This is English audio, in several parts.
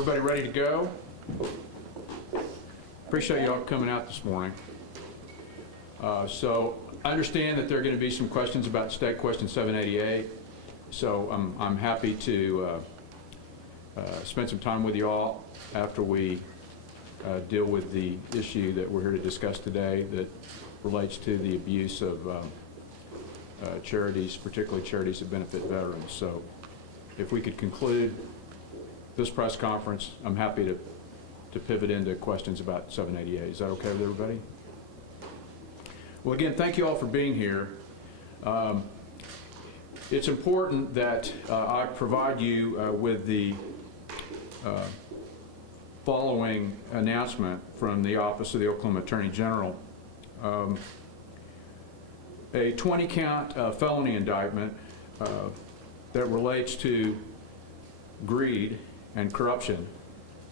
Everybody ready to go? Appreciate you all coming out this morning. So I understand that there are going to be some questions about State Question 788. So I'm happy to spend some time with you all after we deal with the issue that we're here to discuss today that relates to the abuse of charities, particularly charities that benefit veterans. So if we could conclude this press conference, I'm happy to pivot into questions about 788. Is that okay with everybody? Well, again, thank you all for being here. It's important that I provide you with the following announcement from the Office of the Oklahoma Attorney General. A 20-count felony indictment that relates to greed and corruption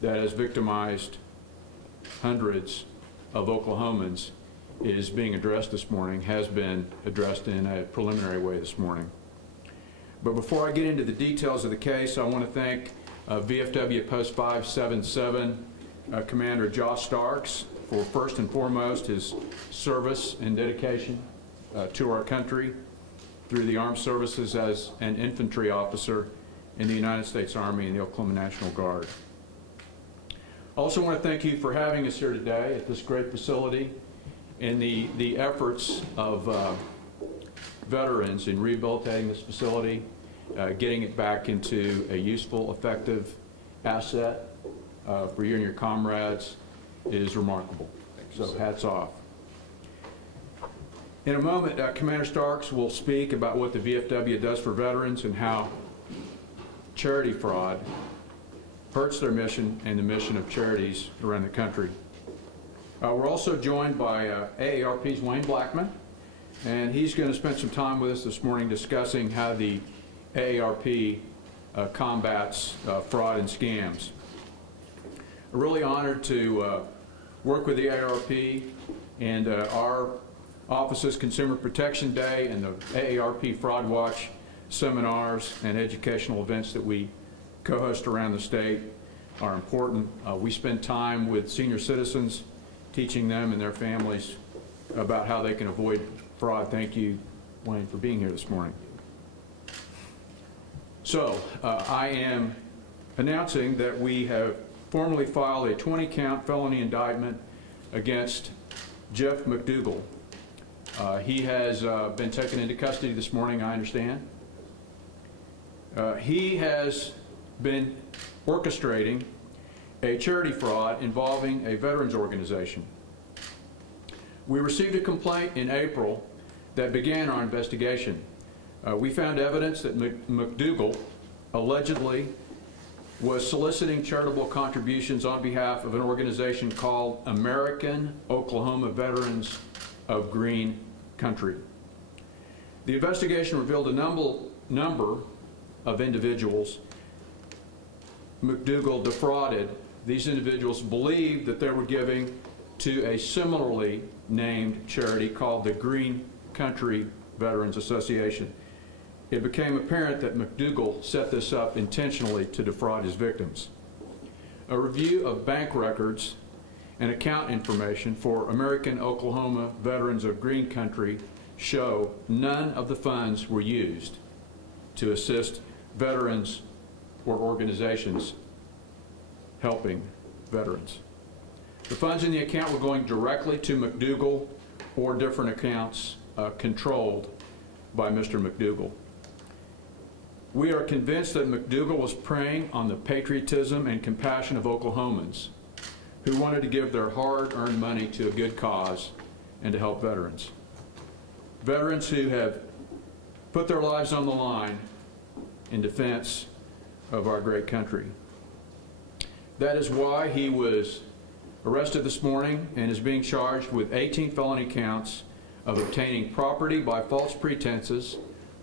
that has victimized hundreds of Oklahomans is being addressed this morning, has been addressed in a preliminary way this morning. But before I get into the details of the case, I want to thank VFW Post 577 Commander Josh Starks for first and foremost his service and dedication to our country through the armed services as an infantry officer in the United States Army and the Oklahoma National Guard. I also want to thank you for having us here today at this great facility in the efforts of veterans in rehabilitating this facility, getting it back into a useful, effective asset for you and your comrades is remarkable. So hats off. In a moment, Commander Starks will speak about what the VFW does for veterans and how charity fraud hurts their mission and the mission of charities around the country. We're also joined by AARP's Wayne Blackman, and he's going to spend some time with us this morning discussing how the AARP combats fraud and scams. I'm really honored to work with the AARP and our office's Consumer Protection Day and the AARP Fraud Watch seminars and educational events that we co-host around the state are important. We spend time with senior citizens, teaching them and their families about how they can avoid fraud. Thank you, Wayne, for being here this morning. So I am announcing that we have formally filed a 20-count felony indictment against Jeff McDougal. He has been taken into custody this morning, I understand. He has been orchestrating a charity fraud involving a veterans organization. We received a complaint in April that began our investigation. We found evidence that McDougal allegedly was soliciting charitable contributions on behalf of an organization called American Oklahoma Veterans of Green Country. The investigation revealed a number of individuals McDougal defrauded. These individuals believed that they were giving to a similarly named charity called the Green Country Veterans Association. It became apparent that McDougal set this up intentionally to defraud his victims. A review of bank records and account information for American Oklahoma Veterans of Green Country show none of the funds were used to assist veterans or organizations helping veterans. The funds in the account were going directly to McDougal or different accounts controlled by Mr. McDougal. We are convinced that McDougal was preying on the patriotism and compassion of Oklahomans who wanted to give their hard-earned money to a good cause and to help veterans. Veterans who have put their lives on the line in defense of our great country. That is why he was arrested this morning and is being charged with 18 felony counts of obtaining property by false pretenses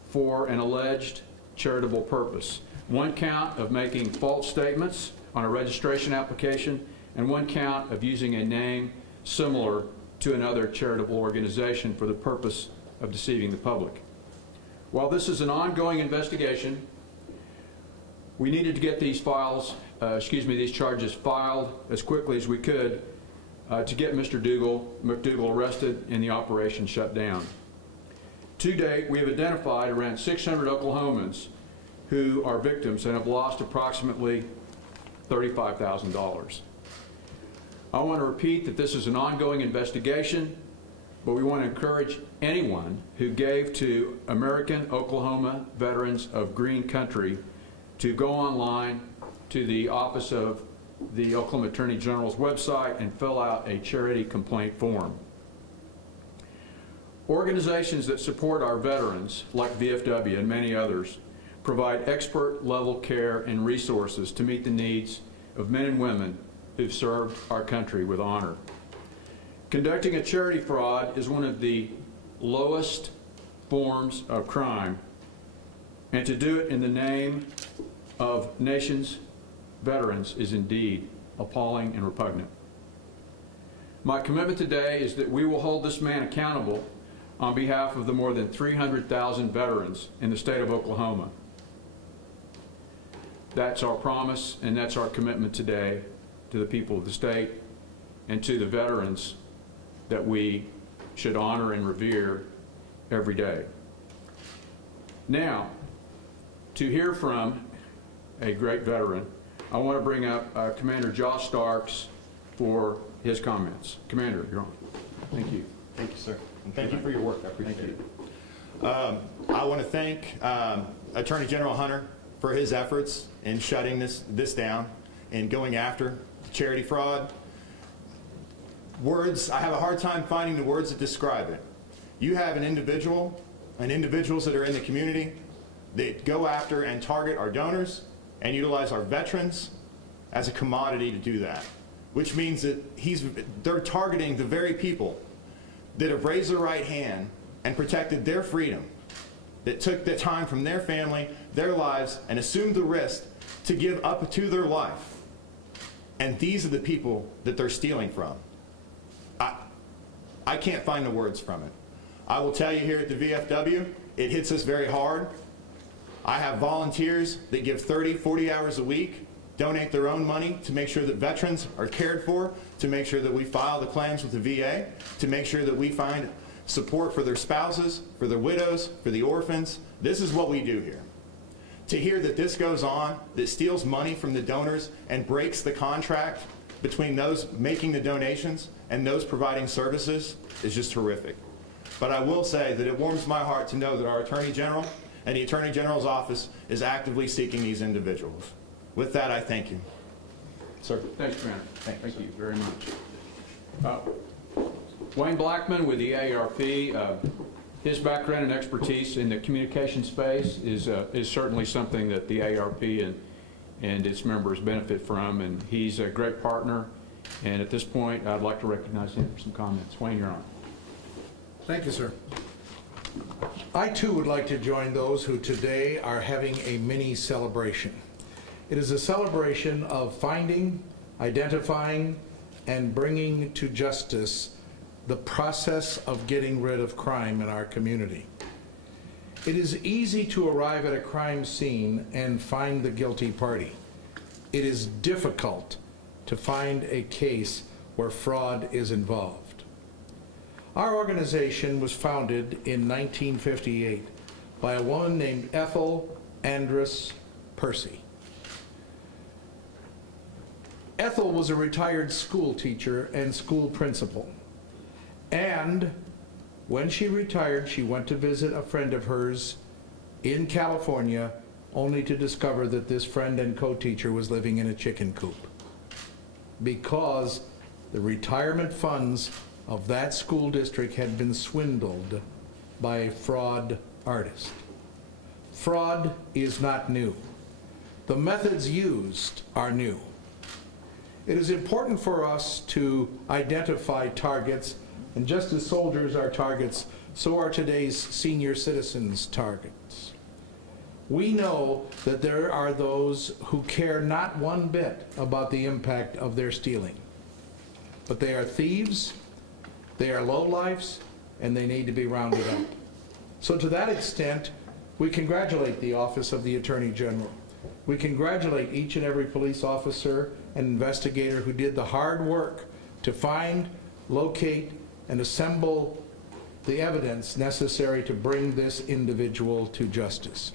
for an alleged charitable purpose. One count of making false statements on a registration application, and one count of using a name similar to another charitable organization for the purpose of deceiving the public. While this is an ongoing investigation, we needed to get these files these charges filed as quickly as we could to get Mr. McDougal arrested and the operation shut down. To date, we have identified around 600 Oklahomans who are victims and have lost approximately $35,000. I want to repeat that this is an ongoing investigation, but we want to encourage anyone who gave to American Oklahoma Veterans of Green Country to go online to the Office of the Oklahoma Attorney General's website and fill out a charity complaint form. Organizations that support our veterans, like VFW and many others, provide expert-level care and resources to meet the needs of men and women who've served our country with honor. Conducting a charity fraud is one of the lowest forms of crime, and to do it in the name of nation's veterans is indeed appalling and repugnant. My commitment today is that we will hold this man accountable on behalf of the more than 300,000 veterans in the state of Oklahoma. That's our promise, and that's our commitment today to the people of the state and to the veterans that we should honor and revere every day. Now, to hear from a great veteran, I want to bring up Commander Josh Starks for his comments. Commander, you're on. Thank you. Thank you, sir. And thank you for your work. I appreciate it. I want to thank Attorney General Hunter for his efforts in shutting this down and going after charity fraud. Words, I have a hard time finding the words that describe it. You have an individual and individuals that are in the community that go after and target our donors and utilize our veterans as a commodity to do that, which means that they're targeting the very people that have raised their right hand and protected their freedom, that took the time from their family, their lives, and assumed the risk to give up to their life. And these are the people that they're stealing from. I can't find the words from it. I will tell you here at the VFW, it hits us very hard. I have volunteers that give 30, 40 hours a week, donate their own money to make sure that veterans are cared for, to make sure that we file the claims with the VA, to make sure that we find support for their spouses, for their widows, for the orphans. This is what we do here. To hear that this goes on, that steals money from the donors and breaks the contract between those making the donations and those providing services is just horrific. But I will say that it warms my heart to know that our Attorney General and the Attorney General's office is actively seeking these individuals. With that, I thank you. Sir. Thanks, Commander. Thank you very much. Wayne Blackman with the AARP. His background and expertise in the communication space is certainly something that the AARP and its members benefit from, and he's a great partner. And at this point, I'd like to recognize him for some comments. Wayne, you're on. Thank you, sir. I too would like to join those who today are having a mini celebration. It is a celebration of finding, identifying, and bringing to justice the process of getting rid of crime in our community. It is easy to arrive at a crime scene and find the guilty party. It is difficult to find a case where fraud is involved. Our organization was founded in 1958 by a woman named Ethel Andress Percy. Ethel was a retired school teacher and school principal. And when she retired, she went to visit a friend of hers in California, only to discover that this friend and co-teacher was living in a chicken coop, because the retirement funds of that school district had been swindled by a fraud artist. Fraud is not new. The methods used are new. It is important for us to identify targets, and just as soldiers are targets, so are today's senior citizens targets. We know that there are those who care not one bit about the impact of their stealing, but they are thieves, they are lowlifes, and they need to be rounded up. So to that extent, we congratulate the Office of the Attorney General We congratulate each and every police officer and investigator who did the hard work to find, locate, and assemble the evidence necessary to bring this individual to justice.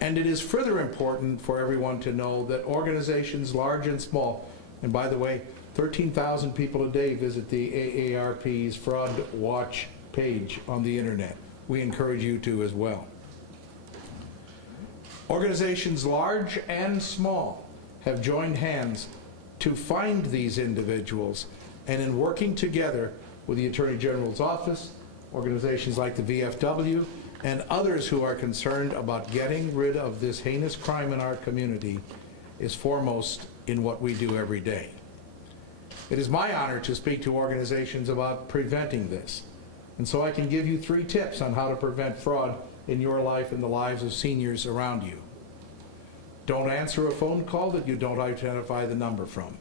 And it is further important for everyone to know that organizations large and small, and by the way, 13,000 people a day visit the AARP's Fraud Watch page on the internet. We encourage you to as well. Organizations large and small have joined hands to find these individuals, and in working together with the Attorney General's office, organizations like the VFW, and others who are concerned about getting rid of this heinous crime in our community is foremost in what we do every day. It is my honor to speak to organizations about preventing this, and so I can give you 3 tips on how to prevent fraud in your life and the lives of seniors around you. Don't answer a phone call that you don't identify the number from,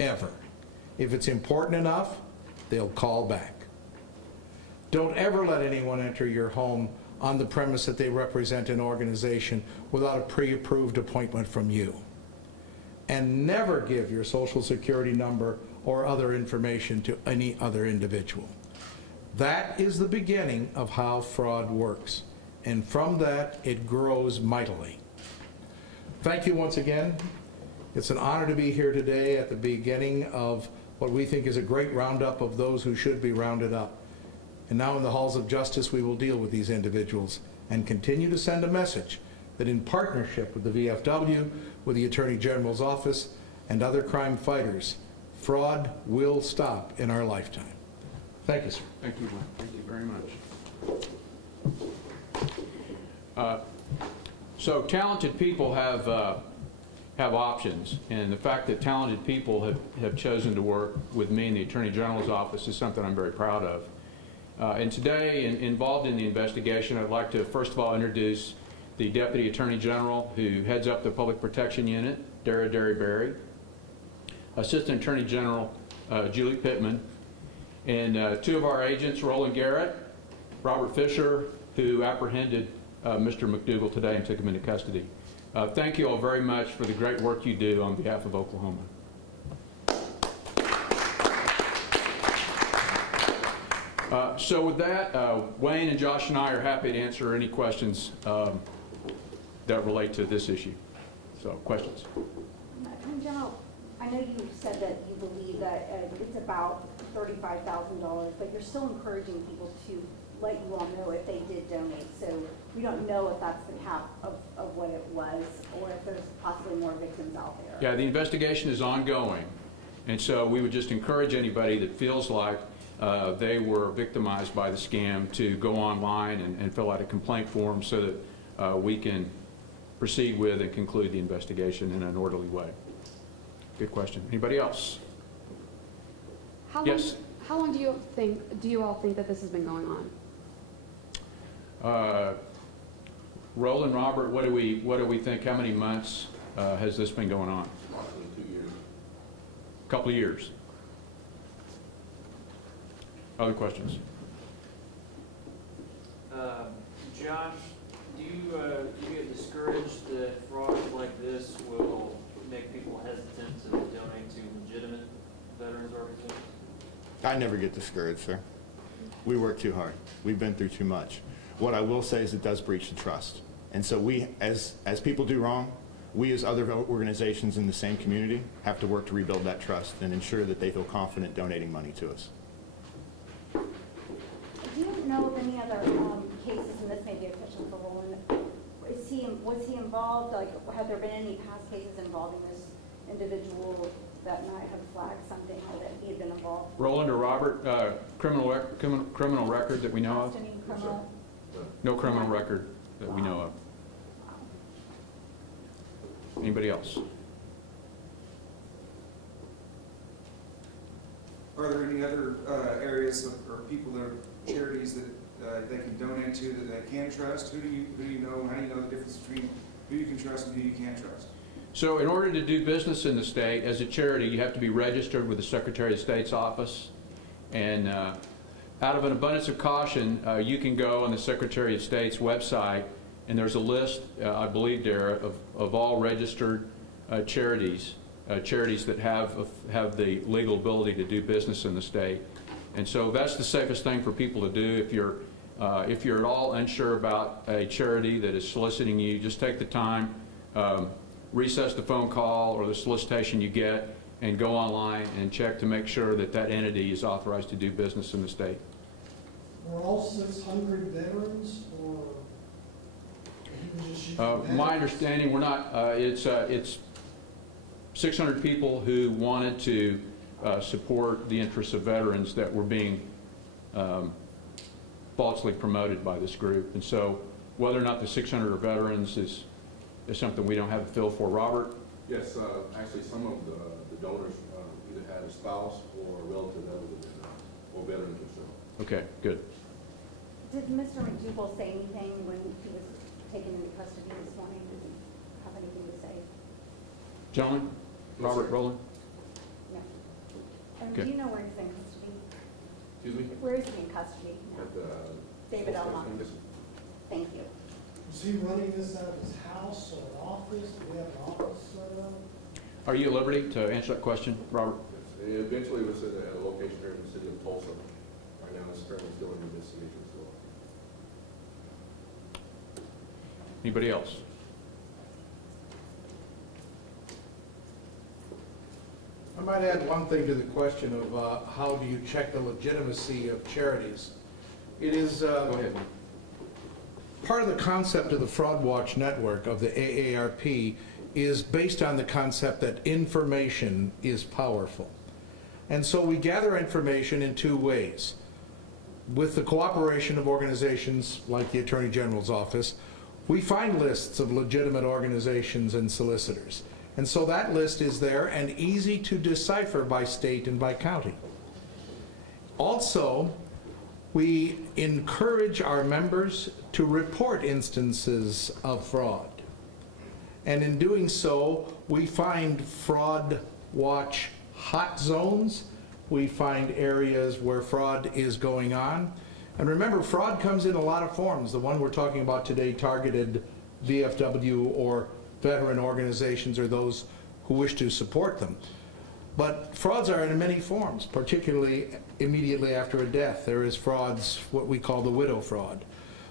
ever. If it's important enough, they'll call back. Don't ever let anyone enter your home on the premise that they represent an organization without a pre-approved appointment from you. And never give your Social Security number or other information to any other individual. That is the beginning of how fraud works, and from that it grows mightily. Thank you once again. It's an honor to be here today at the beginning of what we think is a great roundup of those who should be rounded up. And now in the halls of justice we will deal with these individuals and continue to send a message that in partnership with the VFW, with the Attorney General's office, and other crime fighters, fraud will stop in our lifetime. Thank you, sir. Thank you, Glenn. Thank you very much. So talented people have options, and the fact that talented people have chosen to work with me in the Attorney General's office is something I'm very proud of. And today, involved in the investigation, I'd like to first of all introduce the Deputy Attorney General who heads up the Public Protection Unit, Dara Derryberry, Assistant Attorney General Julie Pittman, and 2 of our agents, Roland Garrett, Robert Fisher, who apprehended Mr. McDougal today and took him into custody. Thank you all very much for the great work you do on behalf of Oklahoma. So with that, Wayne and Josh and I are happy to answer any questions that relate to this issue. So, questions? Attorney General, I know you said that you believe that it's about $35,000, but you're still encouraging people to let you all know if they did donate. So we don't know if that's the cap of what it was, or if there's possibly more victims out there. Yeah, the investigation is ongoing, and so we would just encourage anybody that feels like they were victimized by the scam to go online and fill out a complaint form so that we can proceed with and conclude the investigation in an orderly way. Good question. Anybody else? Yes? How long do you all think that this has been going on? Roland, Robert, what do we think? How many months has this been going on? Approximately 2 years. A couple of years. Other questions? Josh, do you get discouraged that fraud like this will make people hesitant to donate to legitimate veterans organizations? I never get discouraged, sir. We work too hard. We've been through too much. What I will say is it does breach the trust. And so we, as people do wrong, we as other organizations in the same community have to work to rebuild that trust and ensure that they feel confident donating money to us. Do you know of any other cases, and this may be a question for Roland, was he involved, like, have there been any past cases involving this individual that might have flagged something or that he had been involved? Roland or Robert, criminal record that we know of? Any criminal? No criminal record that we know of. Anybody else? Are there any other areas or people that are charities that they can donate to that they can trust? Who do you know? How do you know the difference between who you can trust and who you can't trust? So in order to do business in the state as a charity, you have to be registered with the Secretary of State's office. And out of an abundance of caution, you can go on the Secretary of State's website And there's a list, I believe, there, of all registered charities that have the legal ability to do business in the state. And so that's the safest thing for people to do. If you're at all unsure about a charity that is soliciting you, just take the time, recess the phone call or the solicitation you get, and go online and check to make sure that that entity is authorized to do business in the state. Are all 600 veterans, or he was just shooting My understanding, we're not, it's 600 people who wanted to support the interests of veterans that were being falsely promoted by this group. And so whether or not the 600 are veterans is something we don't have a feel for. Robert? Yes, actually some of the donors either had a spouse or a relative that was a veteran, or veteran himself. Okay, good. Did Mr. McDougal say anything when he was taken into custody this morning? Did he have anything to say? Gentlemen? Robert Rowland? No. Okay. Do you know where he's in custody? Excuse me? Where is he in custody now? At the David Elmont. Yes. Thank you. Is he running this out of his house or an office? Do we have an office set up? Are you at liberty to answer that question, Robert? Yes. It eventually was at a location here in the city of Tulsa. Right now, it's currently still in investigation. So. Anybody else? I might add one thing to the question of how do you check the legitimacy of charities. It is Go ahead. part of the concept of the Fraud Watch Network of the AARP is based on the concept that information is powerful. And so we gather information in two ways. With the cooperation of organizations like the Attorney General's office, we find lists of legitimate organizations and solicitors. And so that list is there and easy to decipher by state and by county. Also, we encourage our members to report instances of fraud. And in doing so, we find Fraud Watch hot zones. We find areas where fraud is going on. And remember, fraud comes in a lot of forms. The one we're talking about today, targeted VFW or veteran organizations or those who wish to support them. But frauds are in many forms, particularly immediately after a death. There is frauds, what we call the widow fraud.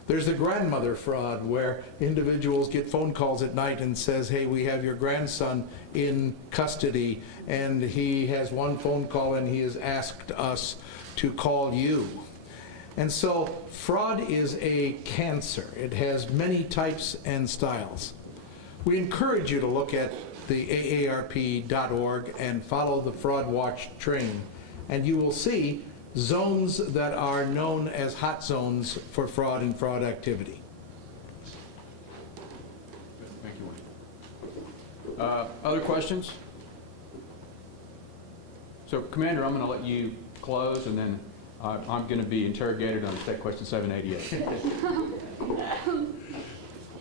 There's the grandmother fraud, where individuals get phone calls at night and says, hey, we have your grandson in custody, and he has one phone call and he has asked us to call you. And so fraud is a cancer. It has many types and styles. We encourage you to look at the AARP.org and follow the Fraud Watch train, and you will see zones that are known as hot zones for fraud and fraud activity. Thank you, Wayne. Other questions? So, Commander, I'm going to let you close, and then I'm going to be interrogated on State Question 788.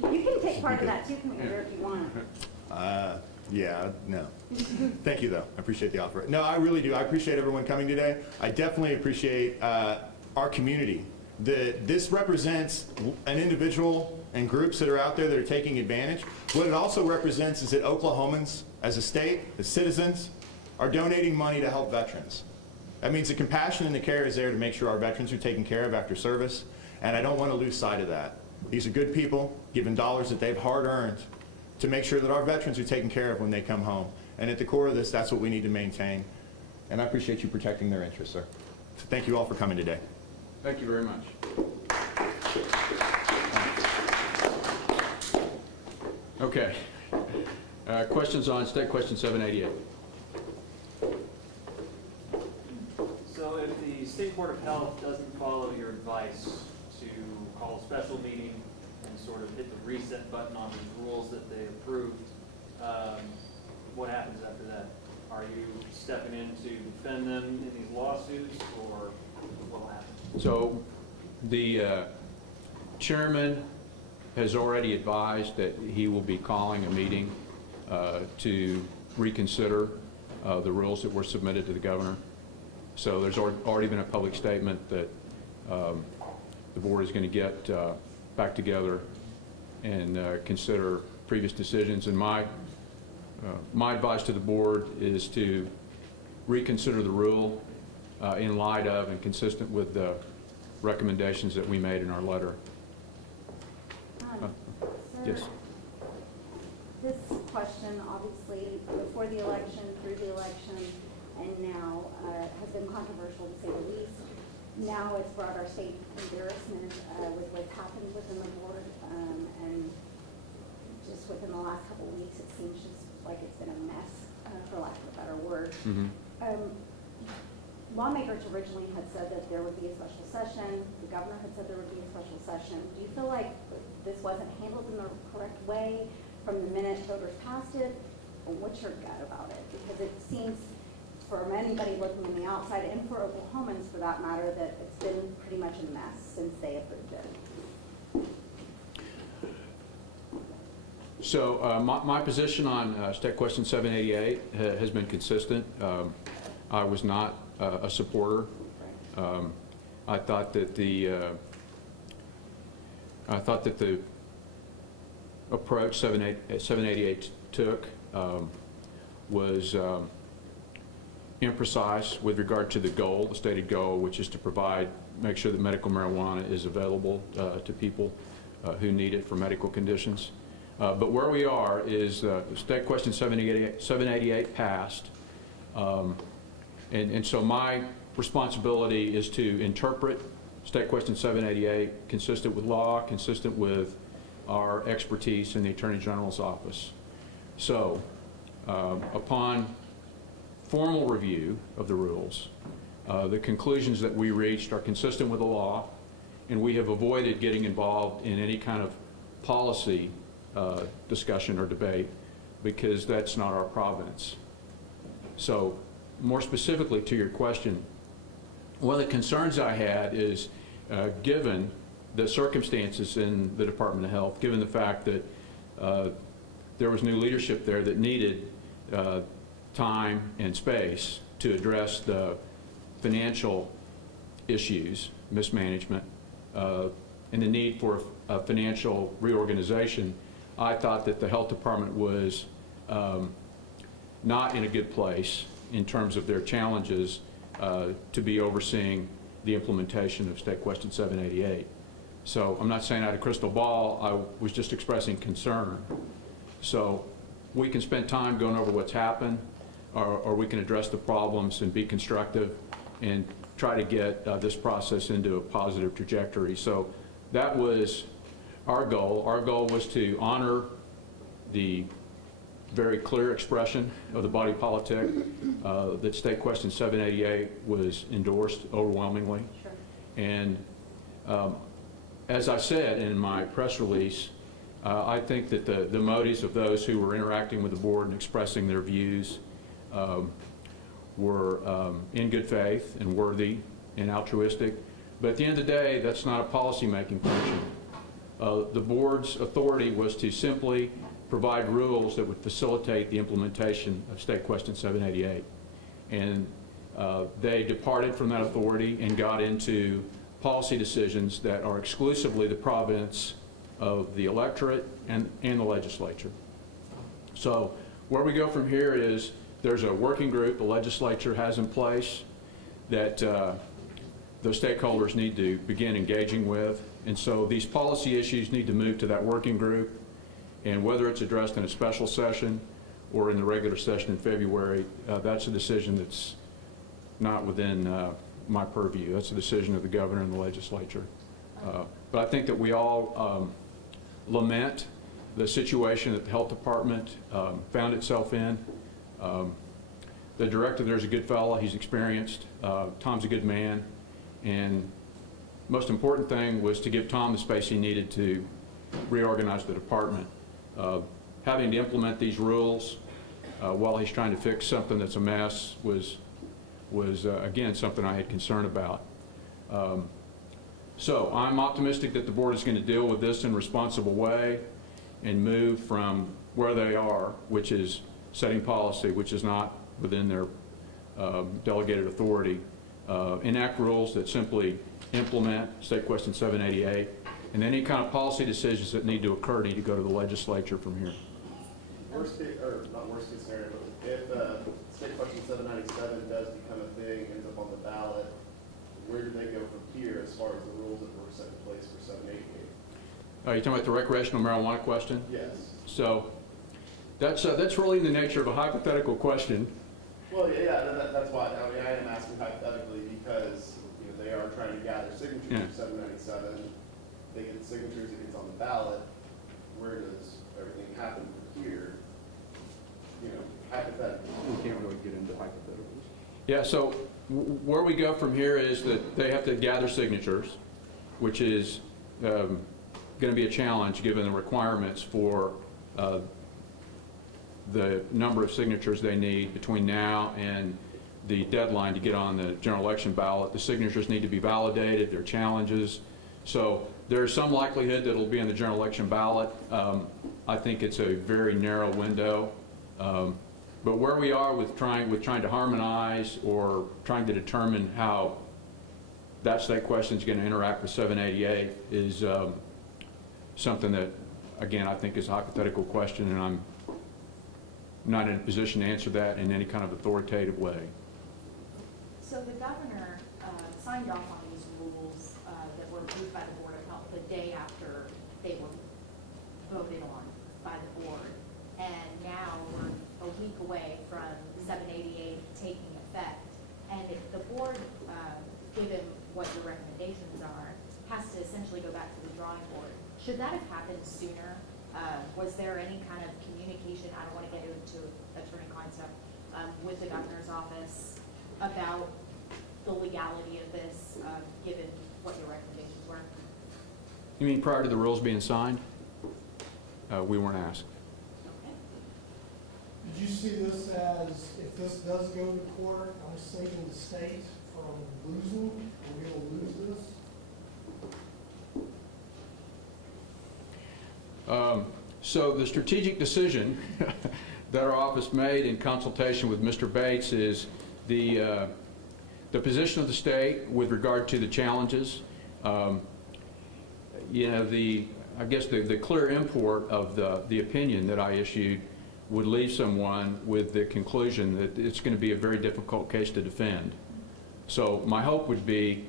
You can take part of that too, Commander, if you want. Yeah, no. Thank you, though. I appreciate the offer. No, I really do. I appreciate everyone coming today. I definitely appreciate our community. This represents an individual and groups that are out there that are taking advantage. What it also represents is that Oklahomans, as a state, as citizens, are donating money to help veterans. That means the compassion and the care is there to make sure our veterans are taken care of after service, and I don't want to lose sight of that. These are good people, giving dollars that they've hard-earned to make sure that our veterans are taken care of when they come home. And at the core of this, that's what we need to maintain. And I appreciate you protecting their interests, sir. So thank you all for coming today. Thank you very much. Okay. Questions on State Question 788? So if the State Board of Health doesn't follow your advice to call a special meeting and sort of hit the reset button on the rules that they approved, what happens after that? Are you stepping in to defend them in these lawsuits, or what will happen? So the chairman has already advised that he will be calling a meeting to reconsider the rules that were submitted to the governor. So there's already been a public statement that the board is going to get back together consider previous decisions. And my advice to the board is to reconsider the rule in light of and consistent with the recommendations that we made in our letter. Sir, Yes. this question, obviously, before the election, through the election, and now has been controversial to say the least. Now it's brought our state embarrassment with what's happened within the board, and just within the last couple of weeks, it seems just like it's been a mess, for lack of a better word. Lawmakers originally had said that there would be a special session. The governor had said there would be a special session. Do you feel like this wasn't handled in the correct way from the minute voters passed it? Or what's your gut about it? Because it seems, from anybody looking on the outside, and for Oklahomans for that matter, that it's been pretty much a mess since they approved it. So my position on State Question 788 has been consistent. I was not a supporter. I thought that the approach 788 took was imprecise with regard to the goal, the stated goal, which is to make sure that medical marijuana is available to people who need it for medical conditions. But where we are is State Question 788 passed, and so my responsibility is to interpret State Question 788 consistent with law, consistent with our expertise in the Attorney General's office. So upon formal review of the rules, the conclusions that we reached are consistent with the law, and we have avoided getting involved in any kind of policy discussion or debate because that's not our province. So more specifically to your question, one of the concerns I had is given the circumstances in the Department of Health, given the fact that there was new leadership there that needed time and space to address the financial issues, mismanagement, and the need for a financial reorganization, I thought that the Health Department was not in a good place in terms of their challenges to be overseeing the implementation of State Question 788. So I'm not saying I had a crystal ball, I was just expressing concern. So we can spend time going over what's happened, or we can address the problems and be constructive and try to get this process into a positive trajectory. So that was our goal. Our goal was to honor the very clear expression of the body politic that State Question 788 was endorsed overwhelmingly. Sure. And as I said in my press release, I think that the motives of those who were interacting with the board and expressing their views were in good faith and worthy and altruistic. But at the end of the day, that's not a policy-making function. The board's authority was to simply provide rules that would facilitate the implementation of State Question 788. And they departed from that authority and got into policy decisions that are exclusively the province of the electorate and the legislature. So where we go from here is there's a working group the legislature has in place that the stakeholders need to begin engaging with. And so these policy issues need to move to that working group. And whether it's addressed in a special session or in the regular session in February, that's a decision that's not within my purview. That's a decision of the governor and the legislature. But I think that we all lament the situation that the health department found itself in. The director there's a good fellow. He's experienced. Tom's a good man. And most important thing was to give Tom the space he needed to reorganize the department. Having to implement these rules while he's trying to fix something that's a mess was again, something I had concern about. So I'm optimistic that the board is going to deal with this in a responsible way and move from where they are, which is setting policy, which is not within their delegated authority, enact rules that simply implement State Question 788 And any kind of policy decisions that need to occur need to go to the legislature from here. Worst case, or not worst case scenario, but if state question 797 does become a thing, ends up on the ballot, where do they go from here as far as the rules that were set in place for 788? Are you talking about the recreational marijuana question? Yes. So that's really the nature of a hypothetical question. Well, yeah, that's why. I mean, I am asking hypothetically because they are trying to gather signatures for 797. They get the signatures, it gets on the ballot. Where does everything happen from here? Hypothetically. We can't really get into hypotheticals. Yeah, so where we go from here is that they have to gather signatures, which is going to be a challenge given the requirements for the number of signatures they need between now and the deadline to get on the general election ballot. The signatures need to be validated, there are challenges. So there's some likelihood that it'll be on the general election ballot. I think it's a very narrow window. But where we are with trying to harmonize or trying to determine how that state question is going to interact with 788 is something that, again, I think is a hypothetical question, and I'm not in a position to answer that in any kind of authoritative way. So the governor signed off on these rules that were approved by the Board of Health the day after they were voted on by the board. And now we're a week away from 788 taking effect. And if the board, given what your recommendations are, has to essentially go back to the drawing board, should that have happened sooner? Was there any kind of communication, I don't want to get into attorney concept, with the governor's office about the legality of this, given what your recommendations were? You mean prior to the rules being signed? We weren't asked. Did you see this as, if this does go to court, I'm saving the state from losing, are we going to lose this? So the strategic decision that our office made in consultation with Mr. Bates is the position of the state with regard to the challenges. I guess the clear import of the opinion that I issued would leave someone with the conclusion that it's going to be a very difficult case to defend. So my hope would be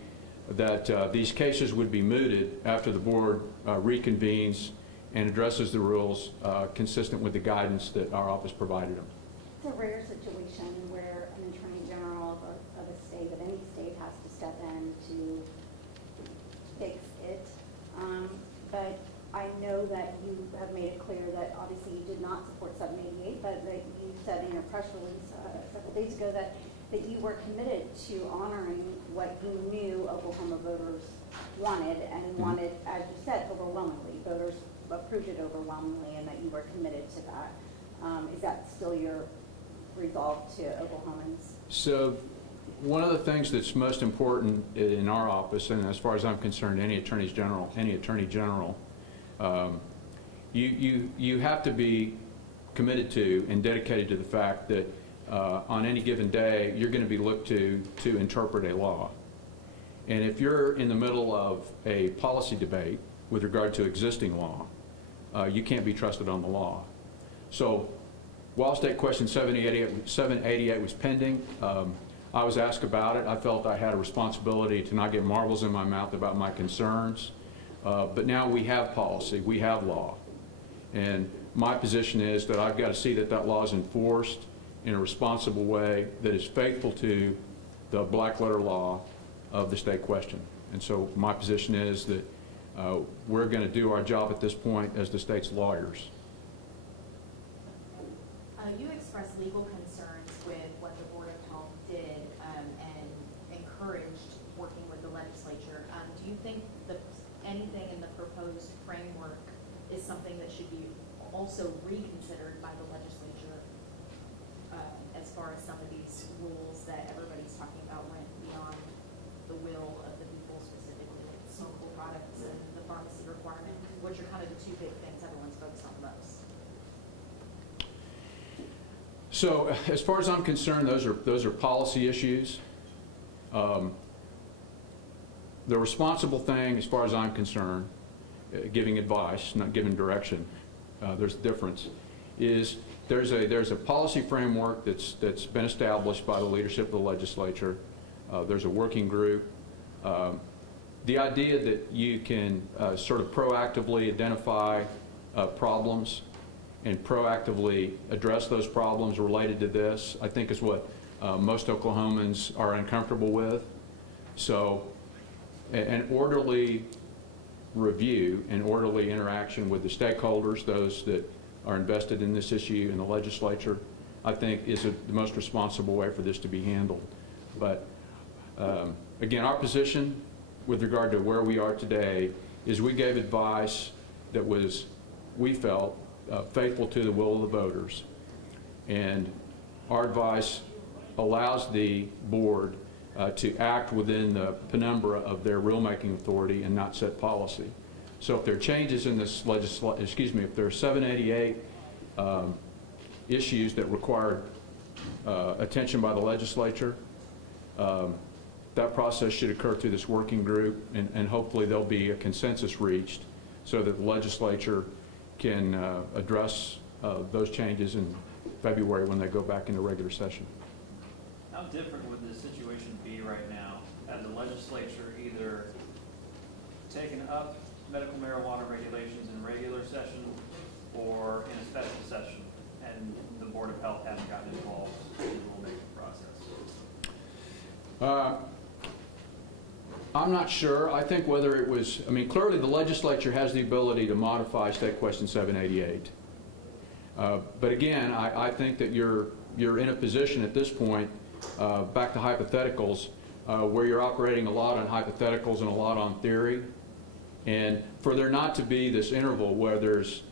that these cases would be mooted after the board reconvenes and addresses the rules consistent with the guidance that our office provided them. It's a rare situation where an attorney general of a state, of any state, has to step in to fix it. But I know that you have made it clear that obviously you did not support 788, but that you said in your press release several days ago that you were committed to honoring what you knew Oklahoma voters wanted, and wanted, as you said, overwhelmingly. Voters approved it overwhelmingly, and that you were committed to that. Is that still your resolve to Oklahomans? So one of the things that's most important in our office, and as far as I'm concerned, any attorney general, you have to be committed to and dedicated to the fact that on any given day you're going to be looked to interpret a law. And if you're in the middle of a policy debate with regard to existing law, you can't be trusted on the law. So while State Question 788 was pending, I was asked about it. I felt I had a responsibility to not get marbles in my mouth about my concerns. But now we have policy, we have law. And my position is that I've got to see that that law is enforced in a responsible way that is faithful to the black letter law of the state question. And so my position is that we're going to do our job at this point as the state's lawyers. You expressed legal concerns with what the Board of Health did and encouraged working with the legislature. Do you think that anything in the proposed framework is something that should be also reconsidered by the legislature as far as some of these rules that everybody's talking about went beyond the will of the people, specifically with smokable products and the pharmacy requirement, which are kind of the two big things everyone's focused on most? So as far as I'm concerned, those are policy issues. The responsible thing, as far as I'm concerned, giving advice, not giving direction, there's a difference, is there's a policy framework that's been established by the leadership of the legislature. There's a working group. The idea that you can sort of proactively identify problems and proactively address those problems related to this, I think is what most Oklahomans are uncomfortable with. So an orderly review and orderly interaction with the stakeholders, those that are invested in this issue in the legislature, I think is the most responsible way for this to be handled. But again, our position with regard to where we are today is we gave advice that was, we felt, faithful to the will of the voters. And our advice allows the board to act within the penumbra of their rulemaking authority and not set policy. So if there are changes in this if there are 788 issues that require attention by the legislature, that process should occur through this working group, and hopefully there'll be a consensus reached so that the legislature can address those changes in February when they go back into regular session. How different would this situation be right now had the legislature either taken up medical marijuana regulations in regular session or in a special session, and the Board of Health hadn't gotten involved in the rulemaking process? I'm not sure. I think whether it was, I mean, clearly the legislature has the ability to modify State Question 788. But again, I think that you're in a position at this point, back to hypotheticals, where you're operating a lot on hypotheticals and a lot on theory. And for there not to be this interval where there's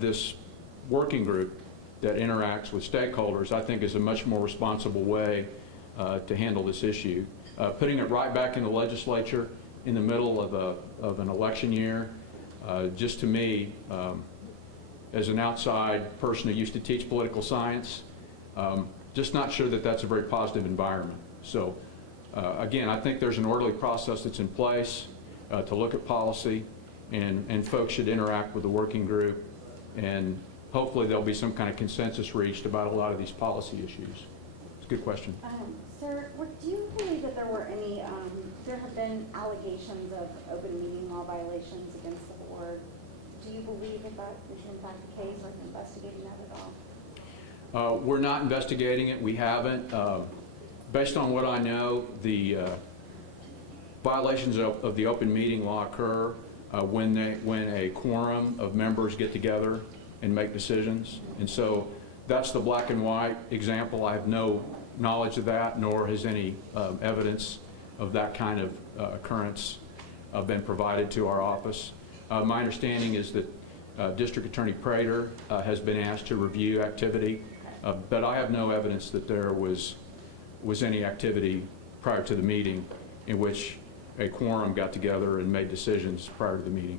this working group that interacts with stakeholders, I think is a much more responsible way to handle this issue. Putting it right back in the legislature in the middle of an election year, just to me, as an outside person who used to teach political science, just not sure that that's a very positive environment. So again, I think there's an orderly process that's in place to look at policy, and folks should interact with the working group, and hopefully there'll be some kind of consensus reached about a lot of these policy issues. It's a good question. Sir, do you believe that there were any, there have been allegations of open meeting law violations against the board? Do you believe that that is in fact the case, or investigating that at all? We're not investigating it. We haven't. Based on what I know, the violations of the open meeting law occur when a quorum of members get together and make decisions. And so that's the black and white example. I have no knowledge of that, nor has any evidence of that kind of occurrence been provided to our office. My understanding is that District Attorney Prater has been asked to review activity, but I have no evidence that there was any activity prior to the meeting in which a quorum got together and made decisions prior to the meeting.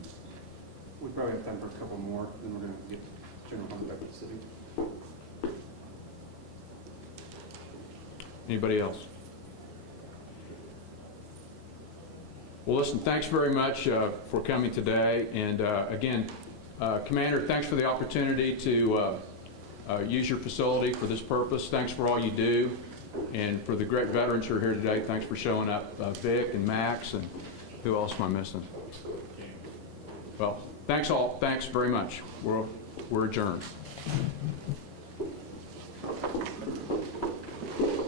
We probably have time for a couple more, then we're going to get General Fund back to the city. Anybody else? Well, listen, thanks very much for coming today. And again, Commander, thanks for the opportunity to use your facility for this purpose. Thanks for all you do. And for the great veterans who are here today, thanks for showing up. Vic and Max, and who else am I missing? Well, thanks all. Thanks very much. We're adjourned.